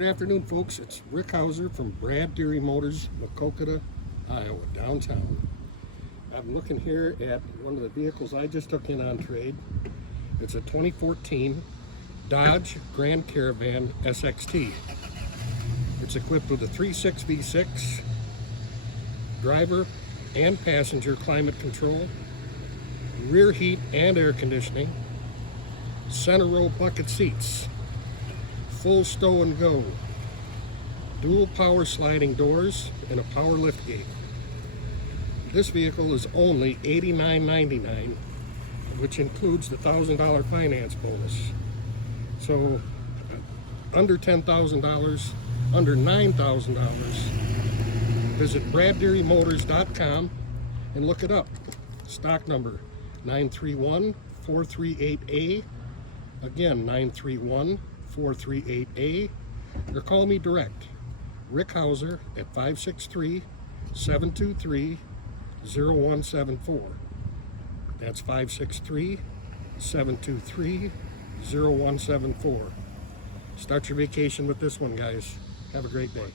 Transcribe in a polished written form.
Good afternoon, folks. It's Rick Hauser from Brad Deary Motors, Maquoketa, Iowa, downtown. I'm looking here at one of the vehicles I just took in on trade. It's a 2014 Dodge Grand Caravan SXT. It's equipped with a 3.6 V6, driver and passenger climate control, rear heat and air conditioning, center row bucket seats, full stow and go, dual power sliding doors, and a power lift gate. This vehicle is only $89.99, which includes the $1,000 finance bonus. So under $10,000, under $9,000, visit braddearymotors.com and look it up. Stock number 931438A, again 931438A, or call me direct, Rick Hauser, at 563-723-0174. That's 563-723-0174. Start your vacation with this one, guys. Have a great day.